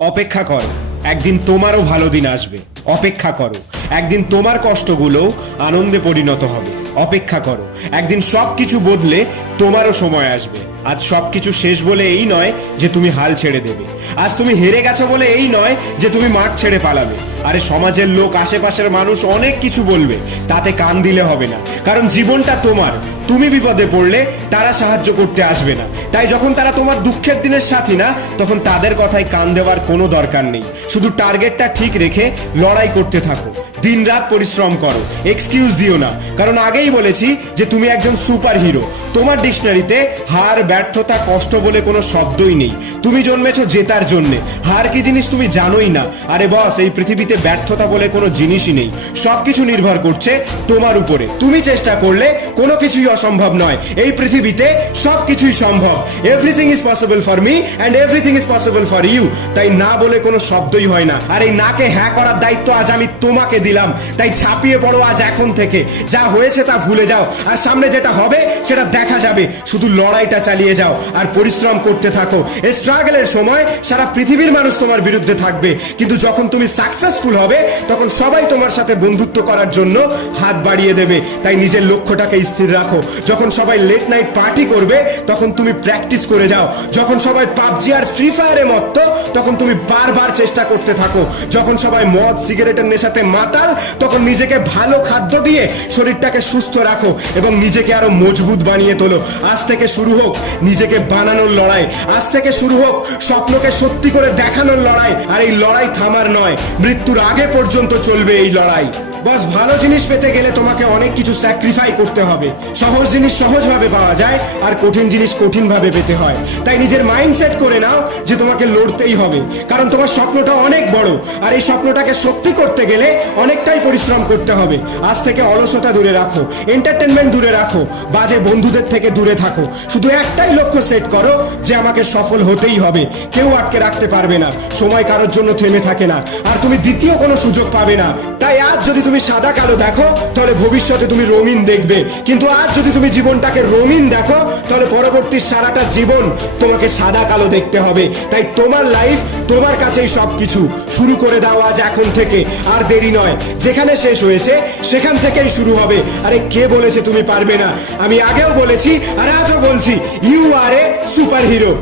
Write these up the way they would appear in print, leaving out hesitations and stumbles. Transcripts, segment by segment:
অপেক্ষা করো, একদিন তোমারও ভালো দিন আসবে। অপেক্ষা করো, একদিন তোমার কষ্টগুলো আনন্দে পরিণত হবে। অপেক্ষা করো, একদিন সবকিছু বদলে তোমারও সময় আসবে। আজ সবকিছু শেষ বলে এই নয় যে তুমি হাল ছেড়ে দেবে। আজ তুমি হেরে গেছো বলে এই নয় যে তুমি মাঠ ছেড়ে পালাবে। আরে সমাজের লোক, আশেপাশের মানুষ অনেক কিছু বলবে, তাতে কান দিলে হবে না। কারণ জীবনটা তোমার। তুমি বিপদে পড়লে তারা সাহায্য করতে আসবে না। তাই যখন তারা তোমার দুঃখের দিনের সাথী না, তখন তাদের কথায় কান দেওয়ার কোনো দরকার নেই। শুধু টার্গেটটা ঠিক রেখে লড়াই করতে থাকো, দিনরাত পরিশ্রম করো, এক্সকিউজ দিও না। কারণ আগেই বলেছি যে তুমি একজন সুপার হিরো। তোমার ডিকশনারিতে হার, ব্যর্থতা, কষ্ট বলে কোনো শব্দই নেই। তুমি জন্মেছো জেতার জন্যে। হার কি জিনিস তুমি জানোই না। আরে বস, এই পৃথিবীতে ব্যর্থতা বলে কোনো জিনিসই নেই। সবকিছু নির্ভর করছে তোমার উপরে। তুমি চেষ্টা করলে কোনো কিছুই অসম্ভব নয়। এই পৃথিবীতে সবকিছুই সম্ভব। Everything is possible for me and everything is possible for you. তাই না বলে কোনো শব্দই হয় না। আর এই নাকে হ্যাঁ করার দায়িত্ব আজ আমি তোমাকে দিলাম। তাই ছাপিয়ে পড়ো আজ এখন থেকে। যা হয়েছে তা ভুলে যাও, আর সামনে যেটা হবে সেটা দেখা যাবে। শুধু লড়াইটা চালিয়ে যাও আর পরিশ্রম করতে থাকো। এই স্ট্রাগলের সময় সারা পৃথিবীর মানুষ তোমার বিরুদ্ধে থাকবে, কিন্তু যখন তুমি সাকসেসফুল হবে তখন সবাই তোমার সাথে বন্ধুত্ব করার জন্য হাত বাড়িয়ে দেবে। তাই নিজের লক্ষ্যটাকে স্থির রাখো। যখন সবাই লেট নাইট পার্টি করবে তখন তুমি প্র্যাকটিস করে যাও। যখন সবাই পাবজি আর ফ্রি ফায়ারে মত্ত তখন তুমি বারবার চেষ্টা করতে থাকো। যখন সবাই মদ সিগারেটের নেশাতে মাতাল তখন নিজেকে ভালো খাদ্য দিয়ে শরীরটাকে সুস্থ রাখো এবং নিজেকে আরো মজবুত বানিয়ে তোলো। আজ থেকে শুরু হোক নিজেকে বানানোর লড়াই। আজ থেকে শুরু হোক স্বপ্নকে সত্যি করে দেখানোর লড়াই। আর এই লড়াই থামার নয়, মৃত্যুর আগে পর্যন্ত চলবে এই লড়াই। বস, ভালো জিনিস পেতে গেলে তোমাকে অনেক কিছু স্যাক্রিফাই করতে হবে। সহজ জিনিস সহজভাবে পাওয়া যায়, আর কঠিন জিনিস কঠিনভাবে পেতে হয়। তাই নিজের মাইন্ডসেট করে নাও যে তোমাকে লড়তেই হবে। কারণ তোমার স্বপ্নটা অনেক বড়, আর এই স্বপ্নটাকে সত্যি করতে গেলে অনেকটাই পরিশ্রম করতে হবে। আজ থেকে অলসতা দূরে রাখো, এন্টারটেনমেন্ট দূরে রাখো, বাজে বন্ধুদের থেকে দূরে থাকো। শুধু একটাই লক্ষ্য সেট করো যে আমাকে সফল হতেই হবে। কেউ আটকে রাখতে পারবে না। সময় কারোর জন্য থেমে থাকে না, আর তুমি দ্বিতীয় কোনো সুযোগ পাবে না। তাই আজ যদি তুমি সাদা কালো দেখো তাহলে ভবিষ্যতে তুমি রঙিন দেখবে, কিন্তু আজ যদি তুমি জীবনটাকে রঙিন দেখো তাহলে পরবর্তী সারাটা জীবন তোমাকে সাদা কালো দেখতে হবে। তাই তোমার লাইফ তোমার কাছেই সবকিছু। শুরু করে দাও আজ এখন থেকে, আর দেরি নয়। যেখানে শেষ হয়েছে সেখান থেকেই শুরু হবে। আরে কে বলেছে তুমি পারবে না? আমি আগেও বলেছি আর আজও বলছি, you are a superhero.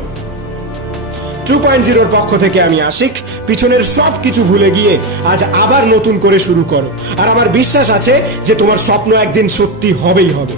2.0 পক্ষ থেকে আমি আশিক। পিছনের সব কিছু ভুলে গিয়ে আজ আবার নতুন করে শুরু করো। আর আমার বিশ্বাস আছে যে তোমার স্বপ্ন একদিন সত্যি হবেই হবে।